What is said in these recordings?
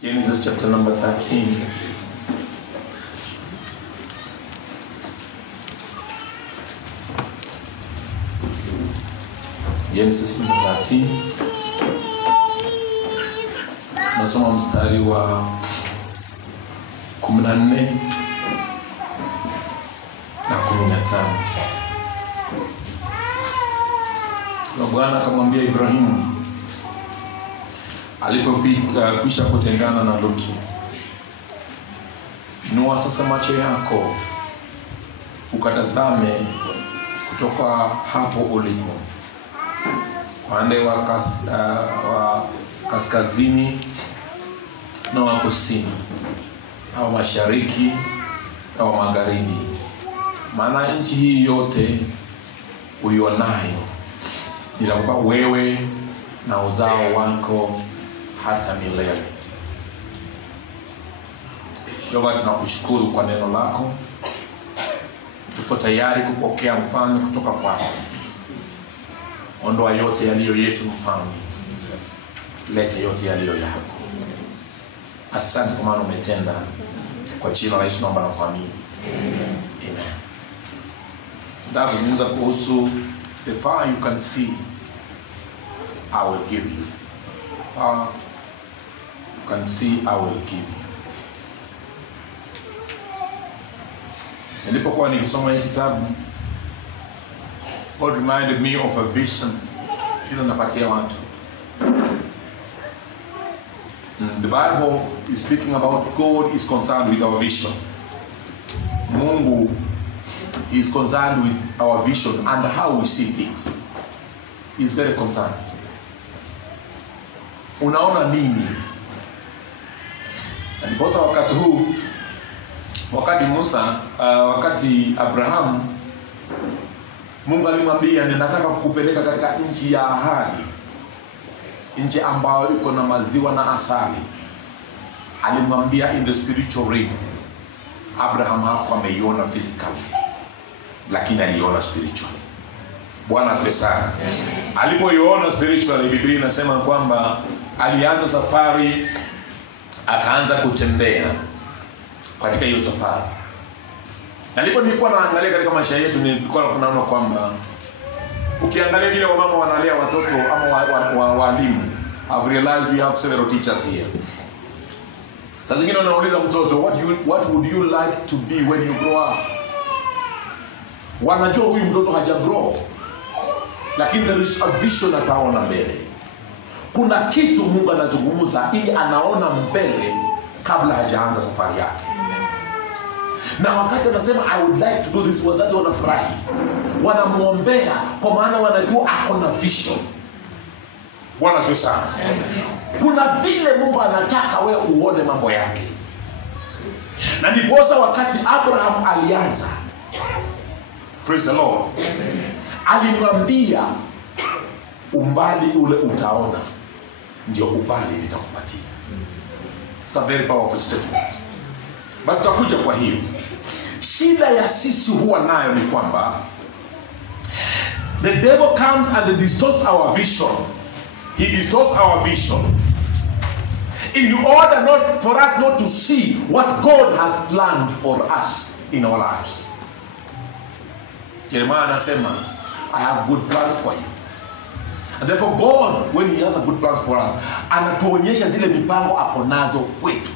Genesis chapter number 13. Genesis number 13. Nasoma mstari wa 14 na 15. So Bwana akamwambia Ibrahimu alipofika kisha kutengana na Lutu, inua sasa macho yako ukatazame kutoka hapo ulipo pande wa kaskazini na wa kusini au mashariki au magharibi, maana nchi hii yote uionayo nitakupa wewe na uzao wako hata milele. Yehova, tunakushukuru kwa neno lako. Tuko tayari kupokea mfalme kutoka kwako. Ondoa yote yaliyo yetu mfalme, lete yote yaliyo yako. Asante kwa maana umetenda. Kwa jina la Yesu naomba na kuamini. Amen. Ndazungumza kuhusu the far you can see, I will give you. The far you can see, I will give you. Nilipokuwa nikisoma hii kitabu, God reminded me of a vision sina napatia watu. The Bible is speaking about God is concerned with our vision. Mungu is concerned with our vision and how we see things. He's very concerned. Unaona nini? Ndiposa wakati huu, wakati Musa, wakati Abraham, Mungu alimwambia ninataka kukupeleka katika nchi ya ahadi, nchi ambayo iko na maziwa na asali. Alimwambia in the spiritual realm. Abraham hakuwa ameiona physically, lakini aliona spiritually. Bwana asifiwe sana. Alipoiona spiritually, Biblia inasema kwamba alianza safari, akaanza kutembea katika hiyo safari. Na nilikuwa naangalia katika maisha yetu, nilikuwa naona kwamba ukiangalia vile wamama wanalea watoto ama walimu, I've realized we have several teachers here. Sasa zingine unauliza mtoto, what would you like to be when you grow up? Wanajua huyu mtoto hajagrow, lakini there is a vision ataona mbele. Kuna kitu Mungu anazungumza ili anaona mbele kabla hajaanza safari yake. Na wakati anasema I would like to do this, wazazi wanafurahi, wanamuombea kwa maana wanajua ako na vision. Bwana asifiwe sana. Kuna vile Mungu anataka wewe uone mambo yake. Na ndiposa wakati Abraham alianza, praise the Lord, alimwambia umbali ule utaona ndio umbali nitakupatia. It's a very powerful statement. But tutakuja kwa hiyo. Shida ya sisi huwa nayo ni kwamba the devil comes and distorts our vision. He distorts our vision in order not for us not to see what God has planned for us in our lives. Jeremiah anasema, I have good plans for you. And therefore God, when he has a good plans for us, anatuonyesha zile mipango ako nazo kwetu.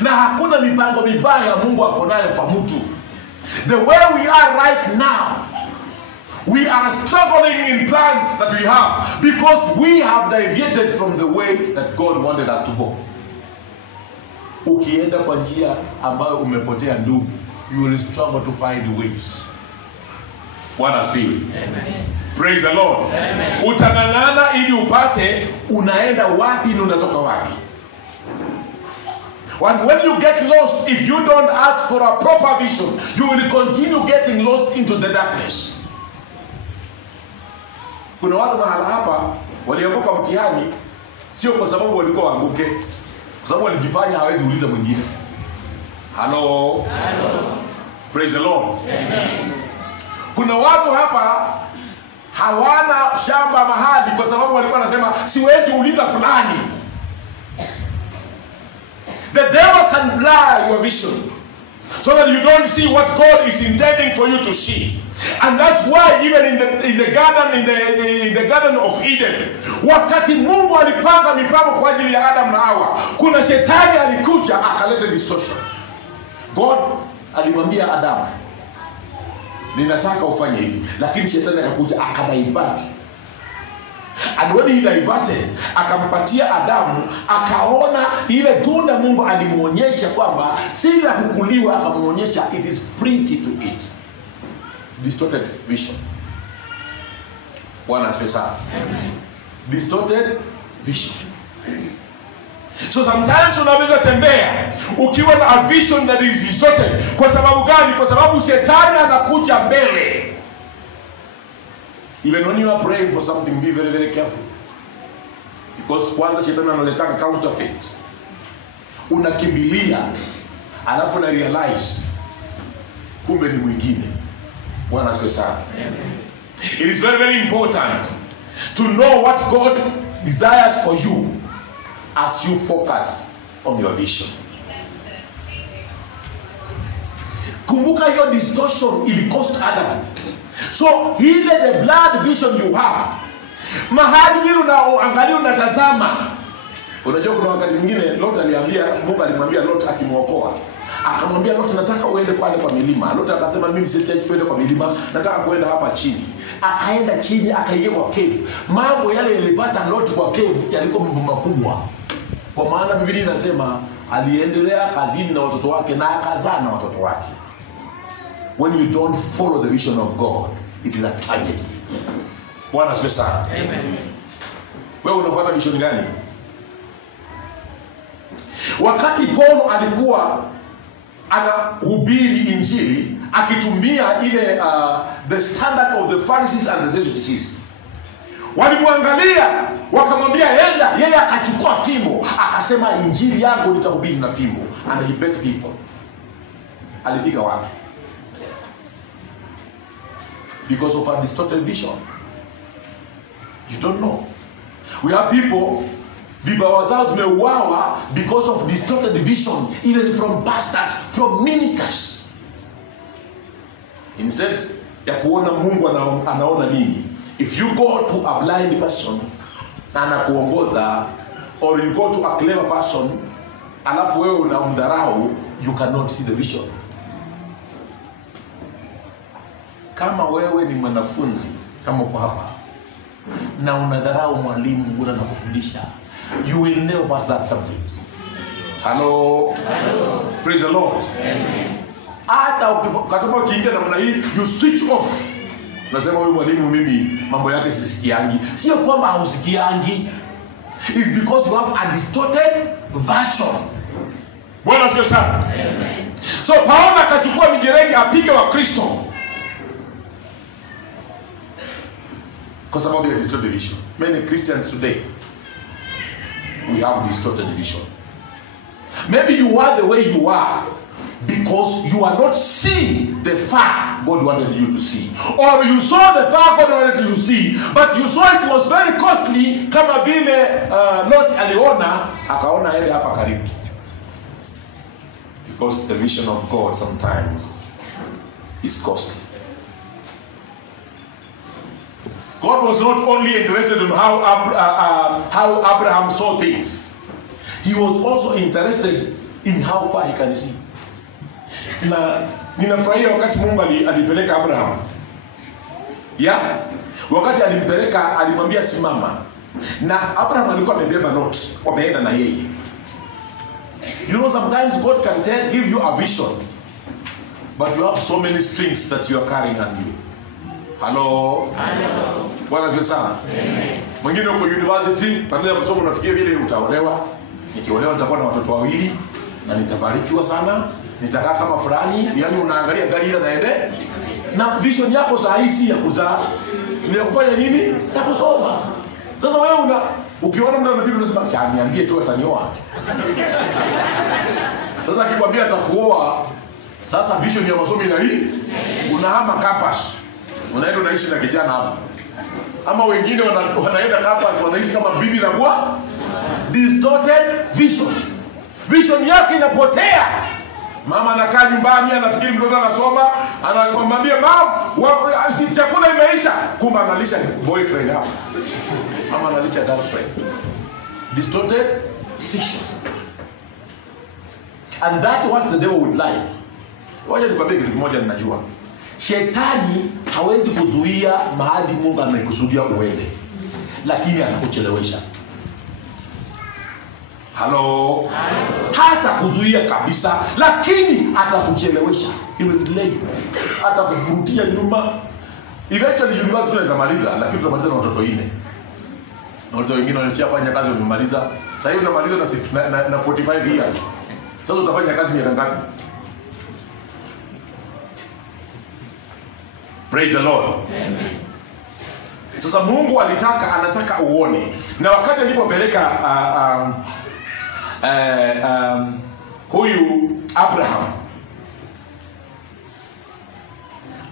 Na hakuna mipango mibaya Mungu ako nayo kwa mtu. The way we are right now, we are struggling in plans that we have because we have deviated from the way that God wanted us to go. Ukienda kwa njia ambayo umepotea ndugu, you will struggle to find ways. Bwana asifiwe. Amen. Praise the Lord. Amen. Utangangana ili upate unaenda wapi na unatoka wapi. When you get lost, if you don't ask for a proper vision, you will continue getting lost into the darkness. Kuna watu mahala hapa waliokoka mtihani sio kwa sababu walikuwa waanguke, kwa sababu walijifanya hawezi uliza mwingine. Hello. Praise the Lord. Amen. Kuna watu hapa hawana shamba mahali kwa sababu walikuwa wanasema siwezi uliza fulani. The devil can blur your vision so that you don't see what God is intending for you to see. And that's why even in the garden of Eden, wakati Mungu alipanga mipango kwa ajili ya Adam na Hawa, kuna shetani alikuja akaleta distortion. God alimwambia Adam, ninataka ufanye hivi, lakini shetani akakuja akadivert. And when he diverted, akampatia Adamu, akaona ile tunda Mungu alimuonyesha kwamba si la kukuliwa, akamuonyesha it is pretty to eat. Distorted vision. Bwana asifiwe sana. Distorted vision. So sometimes unaweza tembea ukiwa na a vision that is distorted. Kwa sababu gani? Kwa sababu shetani anakuja mbele. Even when you are praying for something, be very, very careful. Because kwanza shetani analetaka counterfeit. Unakimbilia, alafu na realize kumbe ni mwingine. Bwana asifiwe sana. It is very, very important to know what God desires for you as you focus on your vision. Kumbuka hiyo distortion ili cost Adam. So ile the blood vision you have, mahali vile unaangalia unatazama. Unajua kuna wakati mwingine Lot aliambia, Mungu alimwambia Lot akimwokoa, akamwambia Lot, nataka uende pale kwa milima. Lot akasema mimi sitaki kwenda kwa milima, nataka kwenda hapa chini. Akaenda chini, akaingia kwa cave. Mambo yale yalipata Lot kwa cave yalikuwa mambo makubwa. Kwa maana Biblia inasema aliendelea kazini na watoto wake na akazaa na watoto wake. When you don't follow the vision of God, it is a tragedy. Bwana asifiwe sana. Amen. Wewe unafuata vision gani? Wakati Paulo alikuwa anahubiri injili akitumia ile the standard of the Pharisees and the Sadducees, walimwangalia wakamwambia enda, yeye akachukua fimbo akasema injili yangu nitahubiri na fimbo, and he beat people. Alipiga watu because of a distorted vision. You don't know. We have people, vibawa zao zimeuawa because of distorted vision, even from pastors, from ministers. Instead ya kuona Mungu anaona nini. If you go to a blind person na anakuongoza, or you go to a clever person alafu wewe unamdharau, you cannot see the vision. Kama wewe ni mwanafunzi kama uko hapa na unadharau mwalimu unakufundisha, you will never pass that subject. Hello. Hello. Praise the Lord. Amen. Hata kwa sababu ukiingia namna hii, you switch off. Nasema huyu mwalimu mimi mambo yake sisikiangi. Sio kwamba hausikiangi. It's because you have a distorted version. Bwana asifiwe sana. Amen. So Paulo akachukua mijeredi apige wa Kristo kwa sababu ya distorted vision. Many Christians today, we have distorted vision. Maybe you are the way you are because you are not seeing the far God wanted you to see, or you saw the far God wanted you to see, but you saw it was very costly, kama vile Lot aliona akaona ile hapa karibu. Because the vision of God sometimes is costly. God was not only interested in how Abraham saw things. He was also interested in how far he can see. Na ninafurahia wakati Mungu alipeleka Abraham. Wakati alimpeleka alimwambia simama. Na Abraham alikuwa amebeba Lot, wameenda na yeye. You know, sometimes God can give you a vision, but you have so many strings that you are carrying on you. Hello. Hello. Bwana asifiwe sana. Amen. Mwingine uko university, badala ya kusoma unafikiria vile utaolewa. Nikiolewa nitakuwa na watoto wawili na nitabarikiwa sana, nitakaa kama fulani. Yani unaangalia gari ile naende. Na vision yako saa hii si ya kuzaa. Ni ya kufanya nini? Ya kusoma. Sasa wewe ukiona mtu anapiga unasema, "Niambie tu atanioa." Sasa akikwambia atakuoa, sasa vision ya masomo ina hii, unahama campus. Unaenda unaishi na kijana hapa. Ama wengine wanaenda campus wanaishi kama bibi na bwana. Distorted visions. vision yake inapotea. Mama anakaa nyumbani anafikiri mtoto anasoma, anamwambia mama si chakula imeisha, kumbe analisha boyfriend hapa. Mama analisha girlfriend. Distorted vision. And that was the devil would like. Wacha nikwambie kitu kimoja ninajua. Shetani hawezi kuzuia mahali Mungu amekusudia uende, lakini atakuchelewesha. Hello. Hata kuzuia kabisa, lakini atakuchelewesha. He will delay you. Atakuvutia nyuma. Eventually university unaweza maliza, lakini utamaliza na watoto 4. Na watoto wengine wanashafanya kazi wamemaliza. Sasa hivi unamaliza na 45 years. Sasa utafanya kazi miaka ngapi? Praise the Lord. Amen. Sasa Mungu anataka uone. Na wakati alipopeleka huyu Abraham,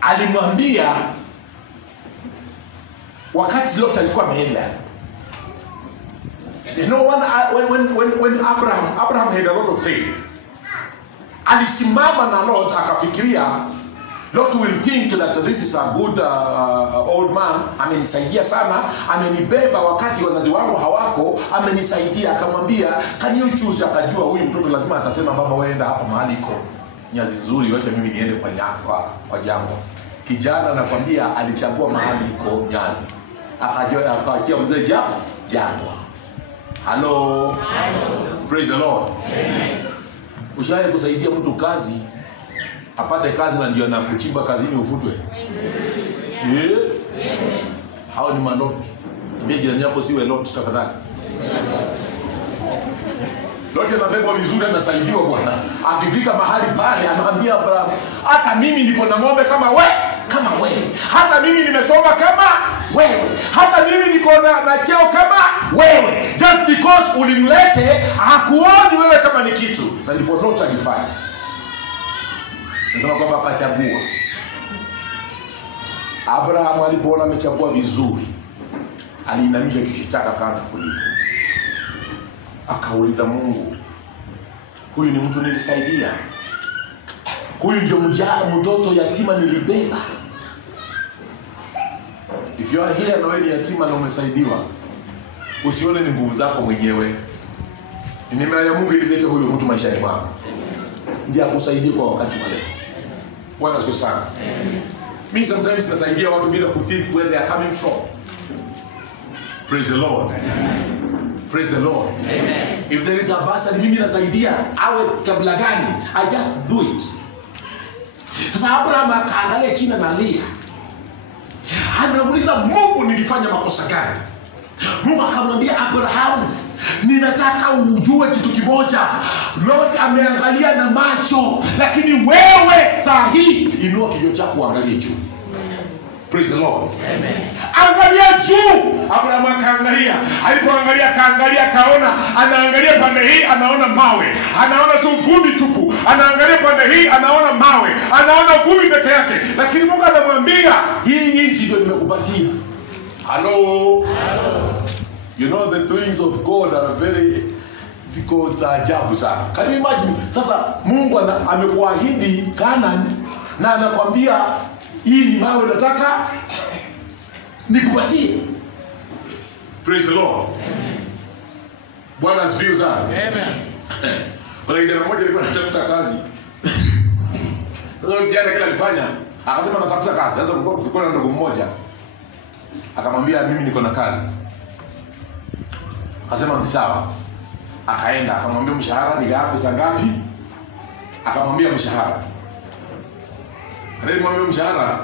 alimwambia wakati Lot alikuwa ameenda. You know, when Abraham had a lot of faith, alisimama na Lot akafikiria, Lot will think that this is a good old man, amenisaidia sana, amenibeba wakati wazazi wangu hawako, amenisaidia. Akamwambia, can you choose? Akajua huyu mtoto lazima atasema mama weenda hapo mahali iko nyazi nzuri, wacha mimi niende kwa jangwa. Kijana anakuambia alichagua mahali iko nyazi, akajua akaachia mzee jangwa. Hello. Praise the Lord. Amen. Ushaye kusaidia mtu kazi apate kazi na ndio anakuchimba kazini ufutwe? Hao ni manot. Mbie jirani yako siwe Lot tafadhali. Lot anabebwa vizuri, anasaidiwa bwana. Akifika mahali pale anaambia Abraham, hata mimi niko na ng'ombe kama wewe. Hata mimi nimesoma kama wewe. Hata mimi niko na cheo kama wewe. Just because ulimlete hakuoni wewe kama ni kitu. Na ndipo Lot alifanya. Nasema kwamba akachagua. Abraham alipoona amechagua vizuri, aliinamisha kishitaka kaanza kulia. Akauliza Mungu, huyu ni mtu nilisaidia? Huyu ndio mtoto yatima nilibeba? If you are here na wewe ni yatima na umesaidiwa, usione ni nguvu zako mwenyewe. Ni neema ya Mungu ilileta huyo mtu maishani mwako, ndiye akusaidie kwa wakati wale. Bwana asifiwe sana. Me sometimes nasaidia watu bila kuthink where they are coming from. Praise the Lord. Praise the Lord. Amen. If there is a basa mimi nasaidia awe kabla gani, I just do it. Sasa Abraham akaangalia chini na lia. Anamuuliza Mungu, nilifanya makosa gani? Mungu akamwambia Abraham, ninataka ujue kitu kimoja. Lot ameangalia na macho, lakini wewe saa hii inua kichwa chako uangalie juu. Praise the Lord. Amen. Angalia juu. Abraham akaangalia. Alipoangalia kaona, anaangalia pande hii anaona mawe. Anaona tu vumbi tupu. Anaangalia pande hii anaona mawe. Anaona vumbi peke yake. Lakini Mungu anamwambia, hii nchi ndio nimekupatia. Hello. You know the doings of God are very ziko za ajabu sana. Can you imagine? Sasa Mungu amekuahidi Canaan na anakuambia hii ni mawe nataka nikupatie. Praise the Lord. Amen. Bwana asifiwe sana. Amen. Wala kijana mmoja alikuwa anatafuta kazi. Sasa kijana kile alifanya, akasema anatafuta kazi. Sasa kulikuwa na ndugu mmoja akamwambia mimi niko na kazi. Akasema ni sawa. Akaenda akamwambia mshahara ni ngapi, saa ngapi? Akamwambia mshahara. Alimwambia mshahara,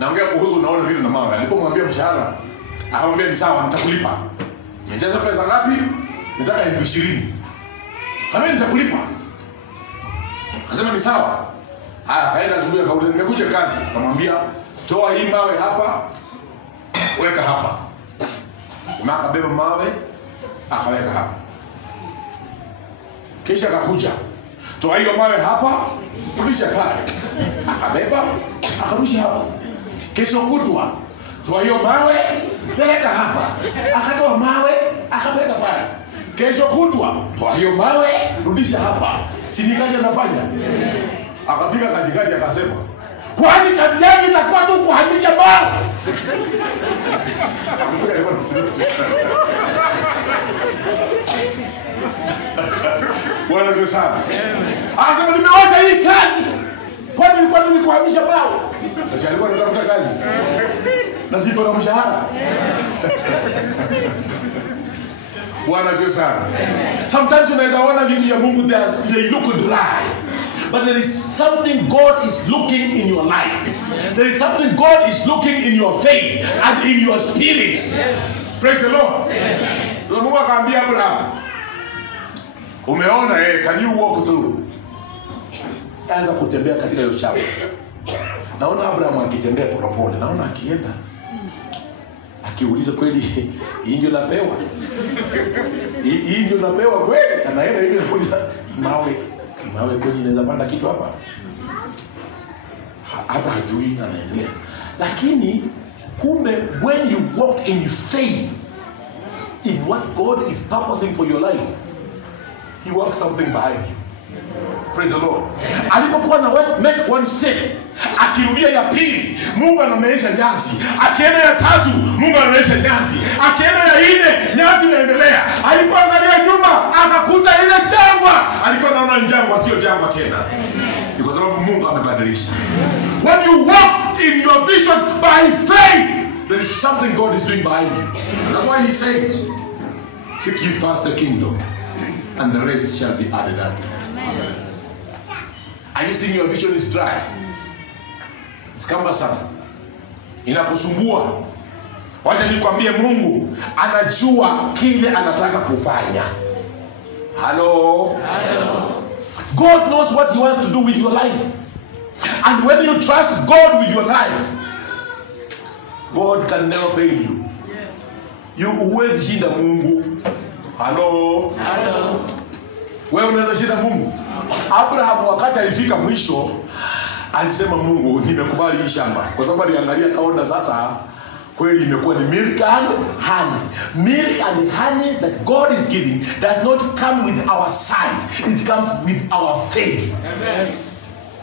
naongea kuhusu unaona vile na mama. Alipomwambia mshahara, akamwambia ni sawa, nitakulipa. Nijaza pesa ngapi? Nataka 20,000. Kama nitakulipa. Akasema ni sawa. Haya, kaenda asubuhi akauliza nimekuja kazi. Akamwambia toa hii mawe hapa, weka hapa. Akabeba mawe, akaweka hapa. Kisha akakuja. Toa hiyo mawe hapa, rudisha pale. Akabeba, akarusha hapa. Kesho kutwa, toa hiyo mawe, peleka hapa. Akatoa mawe, akapeleka pale. Kesho kutwa toa hiyo mawe rudisha hapa. Si ni kazi anafanya? Akafika katikati akasema, kwani kazi yake itakuwa tu kuhamisha mawe? Bwana Yesu sana. Anasema nimewacha hii kazi. Kwani nilikuwa tu nikuhamisha mawe? Na si alikuwa anatafuta kazi. Na si kwa mshahara. Bwana Yesu sana. Sometimes unaweza ona vitu ya Mungu they look dry. But there is something God is looking in your life. There is something God is looking in your faith and in your spirit. Praise the Lord. So Mungu akaambia Abraham, umeona can you walk through? Anza kutembea katika hiyo shamba. Naona Abraham akitembea polepole, naona akienda. Akiuliza kweli hii ndio napewa? Hii ndio napewa kweli? Anaenda hivi anakuja mawe kweli inaweza panda kitu hapa? Hata hajui anaendelea. Lakini kumbe when you walk in faith in what God is purposing for your life, he works something behind you. Praise the Lord. Alipokuwa na make one step, akirudia ya pili, Mungu anameesha nyasi. Akienda ya tatu, Mungu anameesha nyasi. Akienda ya nne, nyasi inaendelea. Alipoangalia nyuma, akakuta ile jangwa. Alikuwa anaona jangwa sio jangwa tena. Ni kwa sababu Mungu amebadilisha. When you walk in your vision by faith, there is something God is doing behind you. And that's why he said, seek ye first the kingdom, and the rest shall be added unto you. Are you seeing your vision is dry? It's cumbersome. Inakusumbua. Wacha nikwambie Mungu anajua kile anataka kufanya. Hello? God knows what he wants to do with your life. And when you trust God with your life, God can never fail you. You huwezi shinda Mungu. Hello? Wewe unaweza shinda Mungu? Abraham wakati alifika mwisho alisema, Mungu nimekubali hii shamba, kwa sababu aliangalia kaona sasa kweli imekuwa ni milk and honey. Milk and honey that God is giving does not come with our sight, it comes with our faith. Amen.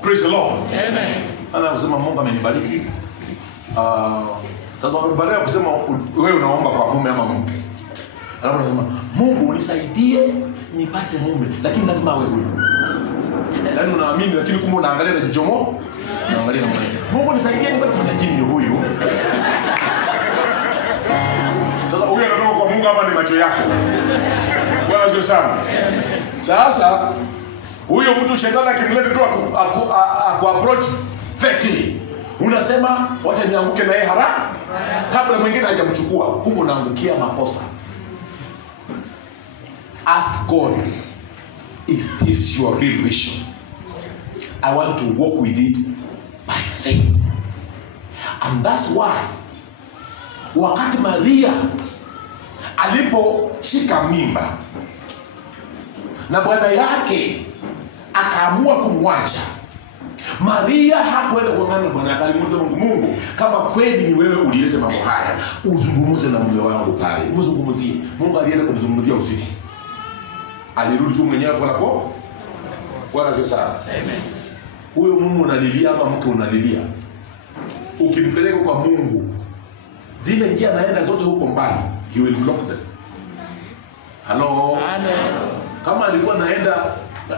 Praise the Lord. Amen. Anasema Mungu amenibariki. Sasa baada ya kusema wewe unaomba kwa mume ama mke, alafu anasema Mungu unisaidie nipate mume, lakini lazima awe huyu. Yaani unaamini lakini kumbe unaangalia na jichomo. Unaangalia na Mungu nisaidie nipate mjini huyu. Sasa huyu anatoka kwa Mungu ama ni macho yako? Bwana Yesu sana. Sasa huyo mtu shetani akimleta tu aku approach fakely, unasema wacha nianguke na yeye haraka kabla mwingine hajamchukua, kumbe unaangukia makosa. Ask God, is this your real vision? I want to walk with it by faith. And that's why wakati Maria aliposhika mimba na bwana yake akaamua kumwacha, Maria hakuenda kuangana bwana yake. Alimuuliza Mungu, kama kweli ni wewe ulileta mambo haya, uzungumze na mume wangu pale, mzungumzie. Mungu alienda kumzungumzia usiku. Alirudi tu mwenyewe kwa Bwana Yesu sana. Amen. Huyo mume unalilia ama mke unalilia, ukimpeleka kwa Mungu, zile njia naenda zote huko mbali, he will block them. Hello? Kama alikuwa naenda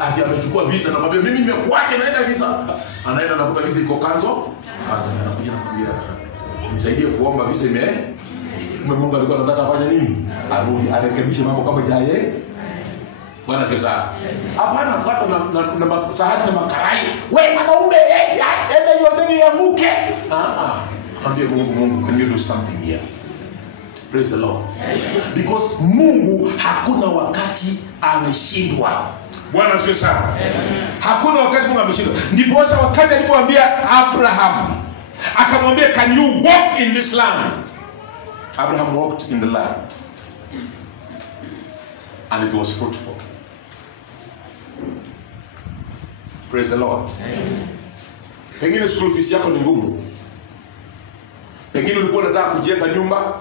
ati amechukua visa na kwambia mimi nimekuacha naenda visa, anaenda na kupa visa iko kanzo, anakuja nakwambia nisaidie kuomba visa Mungu alikuwa anataka afanye nini? Arudi arekebishe mambo kama jaye. Bwana Yesu sana. Hapana fuata na sahani na makarai. Wewe mwanaume enda hiyo ndani ya mke. Ambie Mungu, can you do something here? Praise the Lord. Because Mungu hakuna wakati ameshindwa. Bwana Yesu sana. Hakuna wakati Mungu ameshindwa. Ndipo wakati alipomwambia Abraham, akamwambia can you walk in this land? Abraham walked in the land and it was fruitful. Praise the Lord. Pengine school fees yako ni ngumu. Pengine ulikuwa unataka kujenga nyumba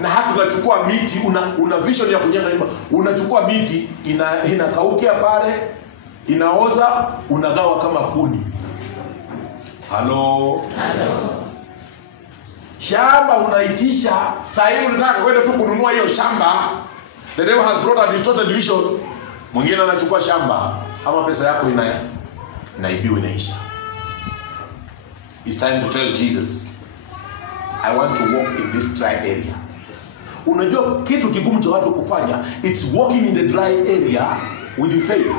Na hata unachukua miti, una vision ya kujenga nyumba, unachukua miti inakaukia pale, inaoza, unagawa kama kuni. Halo. Shamba unaitisha, saa hii unataka kwenda tu kununua hiyo shamba. The devil has brought a distorted vision. Mwingine anachukua shamba, ama pesa yako inaibiwa, inaisha. It's time to tell Jesus, I want to walk in this dry area. Unajua kitu kigumu cha watu kufanya, it's walking in the dry area with faith.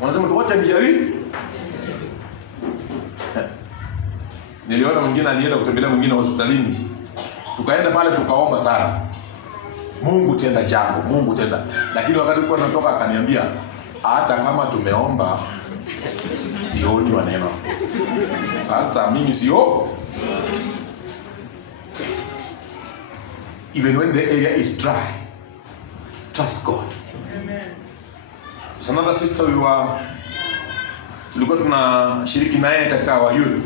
Wanasema tuwache nijaribu. Niliona mwingine alienda kutembelea mwingine hospitalini. Tukaenda pale tukaomba sana. Mungu tenda jambo, Mungu tenda. Lakini wakati nilikuwa natoka akaniambia, hata kama tumeomba sioni waneno. Pastor, mimi sio. Even when the area is dry, trust God. Amen. There's another sister tulikuwa tunashiriki naye katika wa youth.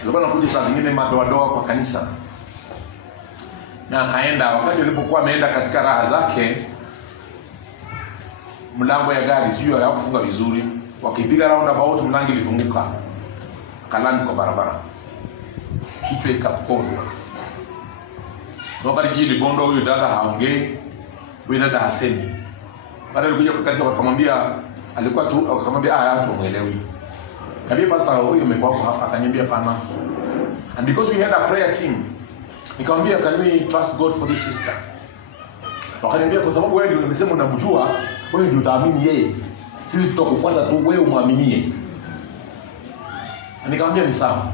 Tulikuwa tunakuja saa zingine madoadoa kwa kanisa. Na akaenda, wakati alipokuwa ameenda katika raha zake, mlango ya gari sio hayakufunga vizuri. Wakipiga roundabout mlango ilifunguka. Akalani kwa barabara. Kichwa ikapondwa. So wakati kile bondo huyo dada haongei, huyo dada hasemi. Baada alikuja kwa kanisa wakamwambia, alikuwa tu akamwambia hatu muelewi. Kabia pastor huyo amekuwa hapa, akaniambia pana. And because we had a prayer team, nikamwambia can we trust God for this sister? Wakaniambia kwa sababu wewe ndio umesema unamjua, wewe ndio utaamini yeye. Sisi tutakufuata tu, wewe muaminie. Nikamwambia ni sawa.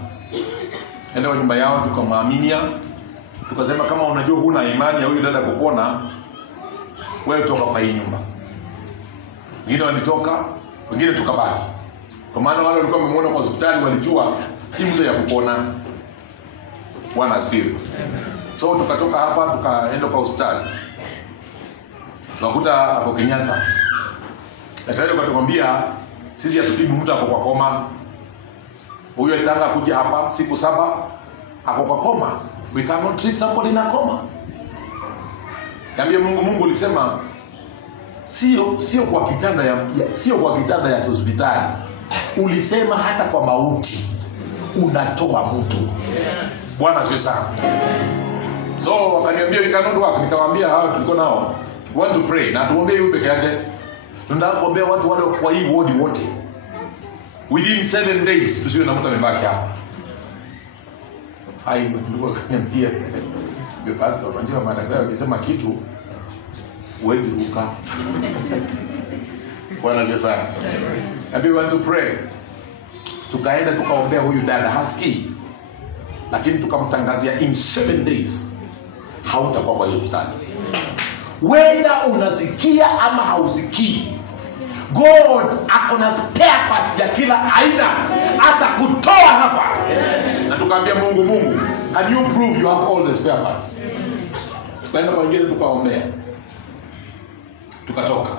Nenda kwa nyumba yao tukamwaminia. Tukasema kama unajua huna imani ya huyu dada kupona, wewe toka kwa hii nyumba. Wengine walitoka, wengine tukabaki. Kwa maana wale walikuwa wamemuona kwa hospitali walijua si mtu ya kupona. Bwana asifiwe. So tukatoka hapa tukaenda kwa hospitali. Tukakuta hapo Kenyatta. Daktari akatuambia sisi hatutibu mtu hapo kwa koma. Huyo alitaka kuja hapa siku 7 hapo kwa koma. We cannot treat somebody in a coma. Kaambia Mungu ulisema sio kwa kitanda ya hospitali. Ulisema hata kwa mauti unatoa mtu. Yes. Bwana asifiwe sana. So wakaniambia we cannot work. Nikamwambia hao tuliko nao, want to pray na tuombe yeye peke yake. Tunataka kuombea watu wale kwa hii ward wote. Within 7 days tusiwe na mtu amebaki hapa. Hai ndio akaniambia the pastor unajua madaktari wakisema kitu huwezi ruka. Bwana asifiwe sana. And we want to pray. Tukaenda tukaombea huyu dada hasikii. Lakini tukamtangazia in 7 days hautakuwa kwa hiyo hospitali. Whether unasikia ama hausikii, God akona spare parts ya kila aina hata kutoa hapa. Yes. Na tukaambia Mungu, can you prove you have all the spare parts? Tukaenda kwa wengine tukaombea. Tukatoka.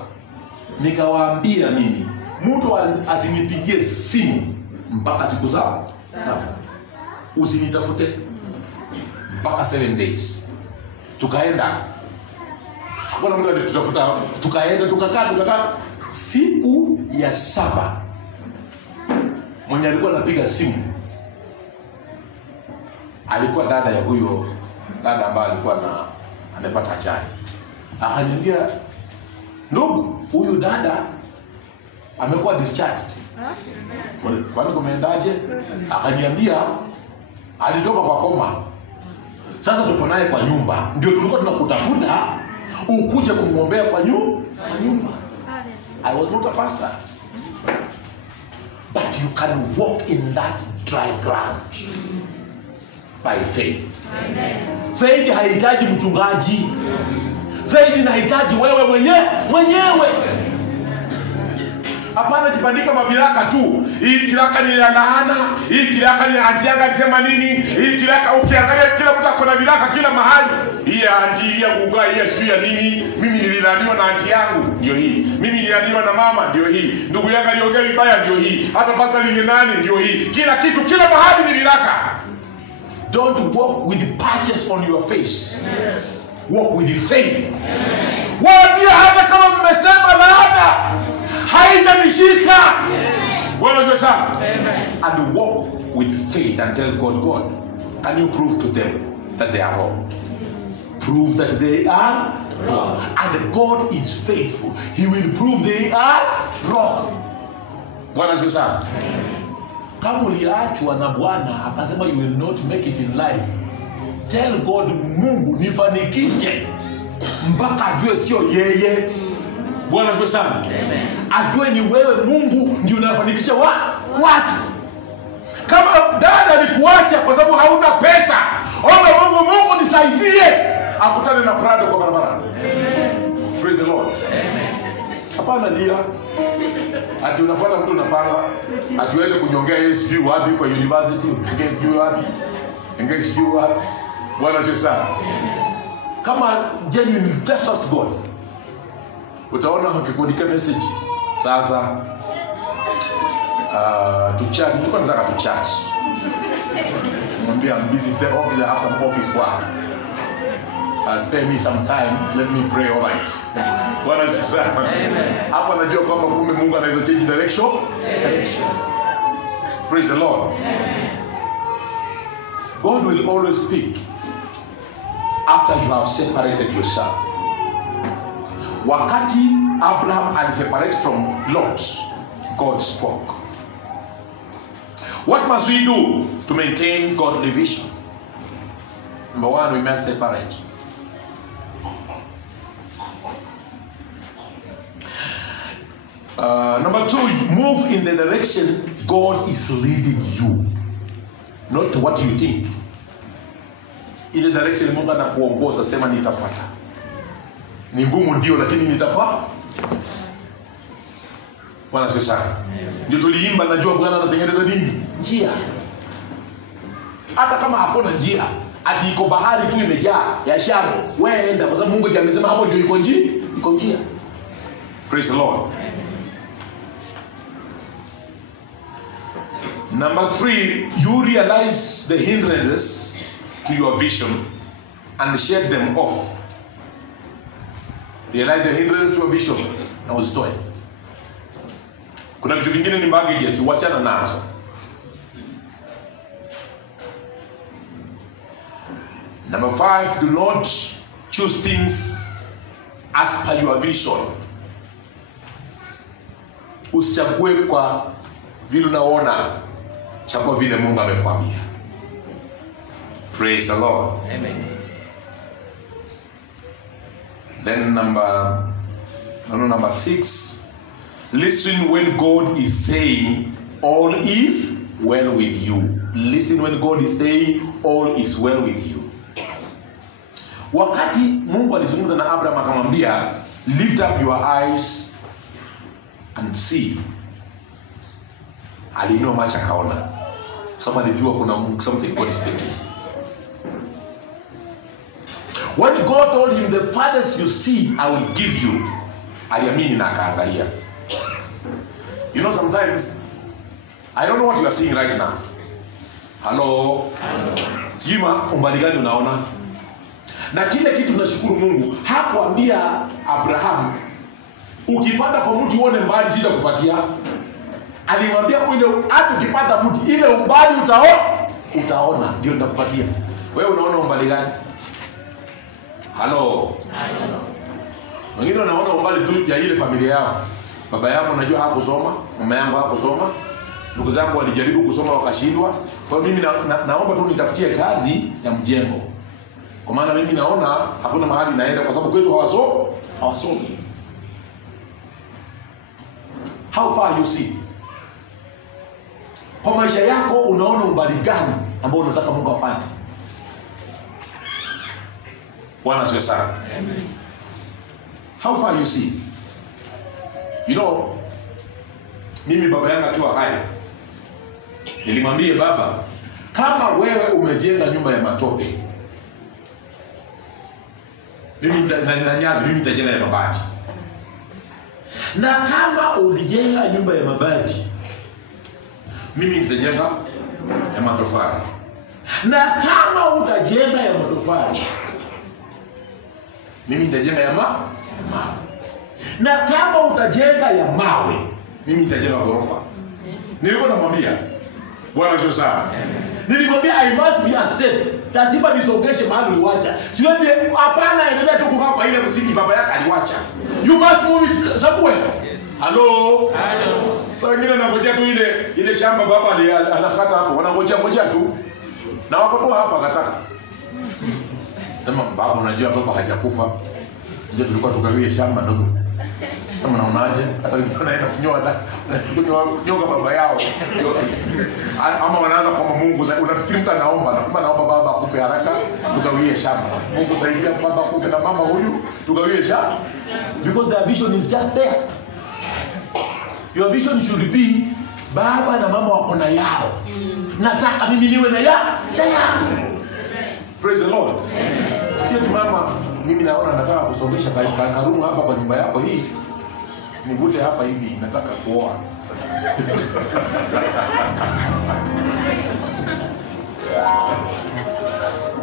Nikawaambia mimi, mtu asinipigie simu mpaka siku zao 7. Usinitafute mpaka 7 days. Tukaenda. Hakuna mtu alitutafuta. Tukaenda tukakaa siku ya 7. Mwenye alikuwa anapiga simu alikuwa dada ya huyo dada ambaye alikuwa amepata ajali. Akaniambia, ndugu, huyu dada amekuwa discharged. Kwani kumeendaje? Akaniambia alitoka kwa koma. Sasa tuko naye kwa nyumba. Ndio tulikuwa tunakutafuta ukuje kumwombea kwa nyumba. I was not a pastor. But you can walk in that dry ground by faith. Faith haihitaji mchungaji. Faith inahitaji wewe mwenyewe. Hapana jibandika maviraka tu. Hii kiraka ni ya laana, hii kiraka ni antianga alisema nini? Hii kiraka ukiangalia kila mtu akona viraka kila mahali. Hii anti ya kugaa hii sio ya nini? Mimi nililaniwa na anti yangu ndio hii. Mimi nililaniwa na mama ndio hii. Ndugu yangu aliongea vibaya ndio hii. Hata pastor ni nani ndio hii. Kila kitu kila mahali ni viraka. Don't walk with patches on your face. Yes. Walk with faith. Waambie hata kama mmesema laana haitanishika. Bwana Yesu sana. And walk with faith and tell God, can you prove to them that they are wrong? Prove that they are wrong. And God is faithful. He will prove they are wrong. Bwana Yesu sana. Kama uliachwa na Bwana akasema you will not make it in life, tell God, Mungu nifanikishe mpaka ajue sio yeye. Bwana Yesu sana. Ajue ni wewe Mungu ndio unafanikisha watu. Kama dada alikuacha kwa sababu hauna pesa, omba Mungu nisaidie akutane na Prado kwa barabara. Praise the Lord. Hapana lia ati unafuata mtu unapanga ati uende kunyongea SG wapi kwa university, SG wapi, SG wapi. Bwana Yesu sana. Kama genuine trust us God, utaona hakikuandika message sasa to chat. Nilikuwa nataka to chat, mwambie I'm busy in the office, I have some office work, spare me some time, let me pray over it. Bwana Yesu sana. Hapa najua kwamba kumbe Mungu anaweza change direction. Praise the Lord. God will always speak after you have separated yourself. Wakati Abraham aliseparate from Lot, God spoke. What must we do to maintain godly vision? Number one, we must separate. Number two, move in the direction God is leading you, not what you think. Ile direction Mungu anakuongoza, sema nitafuata. Ni ngumu ndio, lakini nitafuata. Bwana Yesu sana. Ndio tuliimba, najua Bwana anatengeneza nini? Njia. Hata kama hakuna njia, ati iko bahari tu imejaa ya shamo, wewe enda, kwa sababu Mungu amesema hapo ndio iko njia. Praise the Lord. Number three, you realize the hindrances to your vision and shed them off. Realize the hindrances to your vision na uzitoe. Kuna vitu vingine ni baggages, wachana nazo. Number five, do not choose things as per your vision. Usichague kwa vile unaona, chagua vile Mungu amekwambia. Praise the Lord. Amen. Then number 6, listen when God is saying all is well with you. Listen when God is saying all is well with you. Wakati Mungu alizungumza na Abraham akamwambia lift up your eyes and see, alinua macho akaona. Somebody alijua kuna something God is speaking. When God told him the farthest you see I will give you, aliamini na akaangalia. You know, sometimes I don't know what you are seeing right now. Hello. Jima, umbali gani unaona? Na kile kitu tunashukuru Mungu, hakuambia Abraham ukipanda kwa mti uone mbali sitakupatia. Alimwambia ile hata ukipanda mti ile umbali utaona ndio nitakupatia. Wewe unaona umbali gani? Hello. Wengine wanaona umbali tu ya ile familia yao. Baba yangu najua hakusoma, mama yangu hakusoma, ndugu zangu walijaribu kusoma wakashindwa. Kwa hiyo mimi naomba tu nitafutie kazi ya mjengo. Kwa maana mimi naona hakuna mahali naenda kwa sababu kwetu hawasomi. How far you see? Kwa maisha yako unaona umbali gani ambao unataka Mungu afanye? Bwana asifiwe sana. Amen. How far you see? You know, mimi baba yangu akiwa hai, nilimwambia baba, kama wewe umejenga nyumba ya matope, mimi nitajenga ya mabati. Na kama ulijenga nyumba ya mabati, mimi nitajenga ya matofali. Na kama utajenga ya matofali, mimi nitajenga ya mawe. Na kama utajenga ya mawe, mimi nitajenga ghorofa. Nilikuwa namwambia Bwana Yesu sana. Nilimwambia I must be a step. Lazima nisongeshe mahali uliwacha. Siwezi hapana endelea tu kukaa kwa ile msingi baba yake aliwacha. You must move it somewhere. Yes. Hello. Sasa wengine wanangojea tu ile shamba baba anakata hapo. Wanangojea tu. Na wako tu hapa akataka. Sema baba unajua baba hajakufa. Ndio tulikuwa tugawie shamba ndogo. Sema naonaje? Hata wanaenda kunyoga baba yao. Ama wanaanza kwa Mungu. Unafikiri mtu anaomba na kama naomba baba akufe haraka tugawie shamba. Mungu saidia baba akufe na mama huyu tugawie shamba. Because their vision is just there. Your vision should be baba na mama wako na yao. Nataka mimi niwe na yao. Praise the Lord. Sio mama mimi naona nataka kusongesha karumu hapa kwa nyumba yako hii. Nivute hapa hivi nataka kuoa.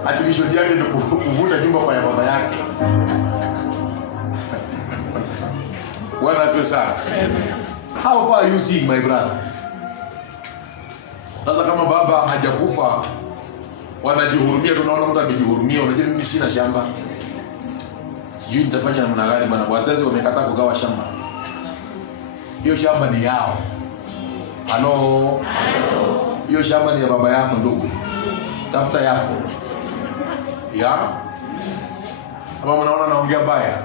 Atimisho yake ni kuvuta nyumba kwa ya baba yake. Bwana asifiwe sana. How far are you seeing my brother? Sasa kama baba hajakufa wanajihurumia, tunaona mtu amejihurumia, unajua mimi sina shamba. Sijui nitafanya namna gani bwana. Wazazi wamekataa kugawa shamba. Hiyo shamba ni yao. Halo. Hiyo shamba ni ya baba yako ndugu. Tafuta yako. Ya? Kama mnaona naongea baya.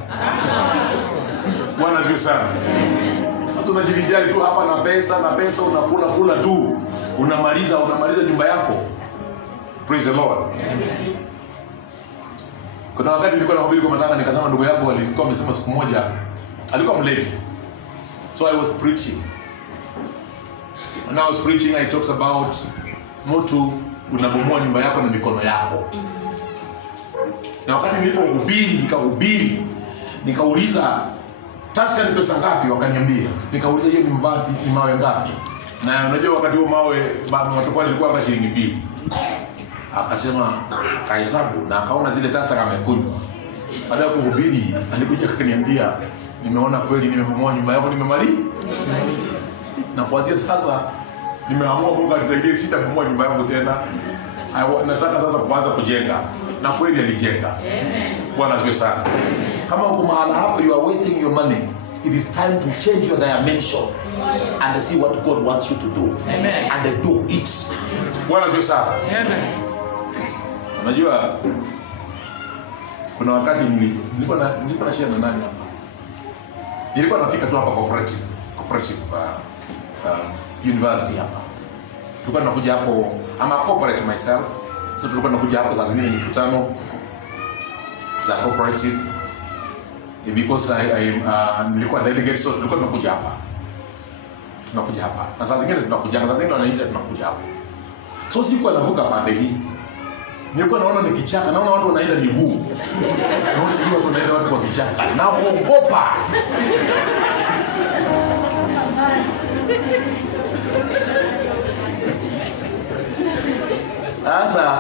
Bwana asifiwe sana. Sasa unajilijali tu hapa na pesa unakula tu. Unamaliza nyumba yako. Praise the Lord. Kuna wakati nilikuwa nahubiri kwa matanga nikasema ndugu yangu alikuwa amesema siku moja alikuwa mlevi. So I was preaching. When I was preaching I talked about mtu unabomoa nyumba yako na mikono yako. Na wakati nikahubiri nikauliza taska ni pesa ngapi, wakaniambia. Nikauliza hiyo ni mawe ngapi? Na unajua wakati huo mawe matofali ilikuwa kama shilingi 2. Akasema kahesabu na akaona zile tasa kama amekunywa. Baada ya kuhubiri alikuja akaniambia nimeona kweli nimebomoa nyumba yako nimemaliza. Na kuanzia sasa nimeamua Mungu anisaidie sitabomoa nyumba yangu tena. Nataka sasa kuanza kujenga. Na kweli alijenga. Bwana asifiwe sana. Kama uko mahali hapo you are wasting your money, it is time to change your dimension and see what God wants you to do. Amen. And do it. Bwana asifiwe sana. Amen. Unajua kuna wakati nilikuwa na share na nani hapa. Nilikuwa nafika tu hapa cooperative university hapa. Tulikuwa tunakuja hapo ama corporate myself. So tulikuwa tunakuja hapo saa zingine mikutano za cooperative. Because nilikuwa delegate, so tulikuwa tunakuja hapa. Na saa zingine wanaita tunakuja hapa. So siku anavuka pande hii. Nilikuwa naona ni kichaka, naona watu wanaenda miguu. Naona watu wanaenda watu kwa kichaka. Na kuogopa. Sasa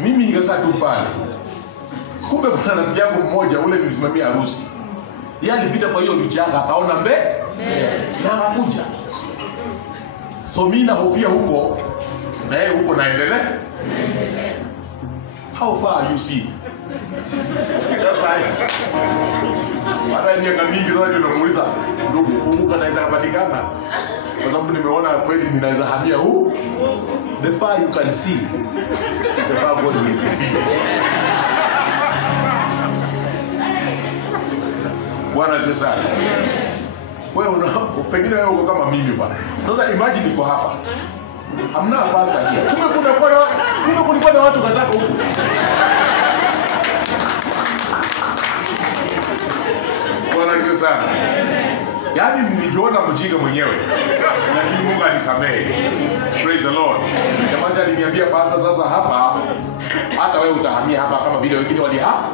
mimi nikakaa tu pale. Kumbe kuna rafiki yangu mmoja ule nisimamia harusi. Yeye alipita kwa hiyo vichaka akaona na akakuja. So mimi nahofia huko na yeye huko naendelea. How far are you see? Hata miaka mingi sasa tunamuuliza ndugu Mungu anaweza kupatikana. Kwa sababu nimeona kweli ninaweza hamia huu. The far you can see. The far God will be. Bwana asifiwe sana. Wewe pengine wewe uko kama mimi bwana. Sasa imagine niko hapa. Hamna pastor here. Kumbe kulikuwa na watu kataka huko. Bwana asifiwe sana. Yaani nilijiona mjinga mwenyewe. Lakini Mungu anisamehe. Praise the Lord. Jamaa aliniambia pastor sasa hapa hata wewe utahamia hapa kama vile wengine walihama.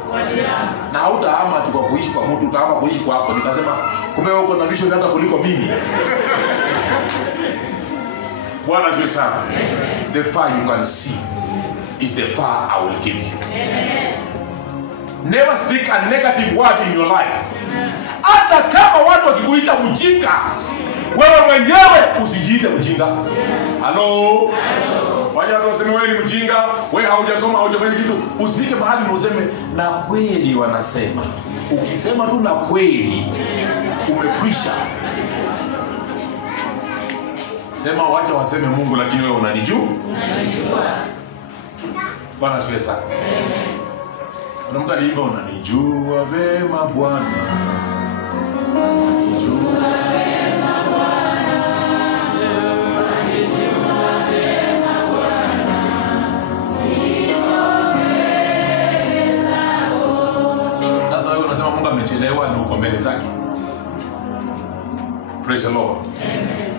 Na hautahama tu kwa kuishi kwa mtu, utahama kuishi kwako. Nikasema kumbe wewe uko na vision hata kuliko mimi. Bwana asifiwe sana. The fire you can see is the fire I will give you. Never speak a negative word in your life. Hata kama watu wakikuita mjinga, wewe mwenyewe usijiite mjinga. Hello? Wanya watu waseme wewe ni mjinga, wewe haujasoma, haujafanya kitu. Usifike mahali na useme na kweli wanasema. Ukisema tu na kweli umekwisha. Sema wacha waseme Mungu lakini wewe unanijua. Bwana asifiwe sana. Kuna mtu aliimba unanijua vema Bwana. Unanijua vema Bwana. Unanijua vema Bwana. Sasa wewe unasema Mungu amechelewa na uko mbele zake. Praise the Lord. Amen.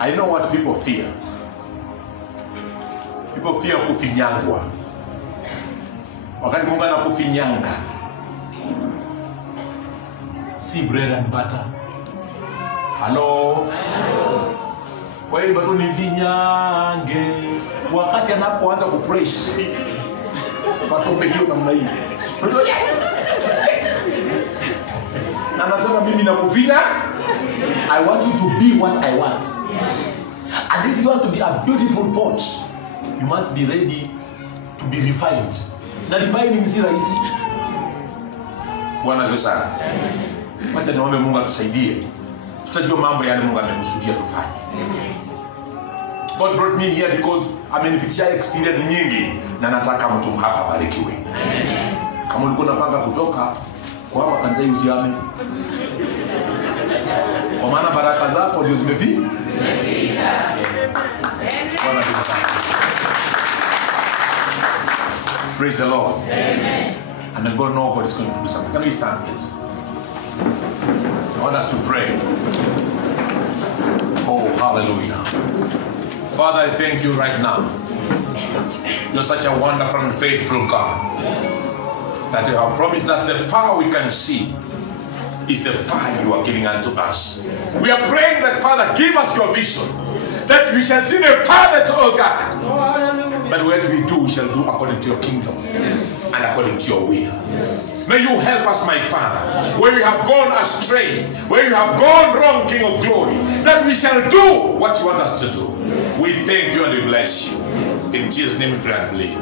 I know what people fear. People fear kufinyangwa. Wakati Mungu anakufinyanga, si bread and butter. Hello? Kwa hiyo bado ni vinyange. Wakati anapoanza kupraise, watope hiyo namna hiyo. Na anasema mimi nakufinya. I want you to be what I want. And if you want to be a beautiful pot, you must be ready to be refined. Na refining si rahisi. Bwana asifiwe sana. Wacha niombe Mungu atusaidie. Tutajua mambo yale Mungu amekusudia tufanye. God brought me here because amenipitia experience nyingi na nataka mtu hapa barikiwe. Kama ulikuwa unapanga kutoka kwa hapa kanisa hii usiame. Kwa maana baraka zako ndio zimefika. Bwana asifiwe sana. Praise the Lord. Amen. And then God knows God is going to do something. Can we stand, please? I want us to pray. Oh, hallelujah. Father, I thank you right now. You're such a wonderful and faithful God. That you have promised us the fire we can see is the fire you are giving unto us. We are praying that, Father, give us your vision. That we shall see the Father to our God. But what we do, we shall do according to your kingdom and according to your will. May you help us, my Father, where we have gone astray, where we have gone wrong, King of glory, that we shall do what you want us to do. We thank you and we bless you. In Jesus' name we pray and believe.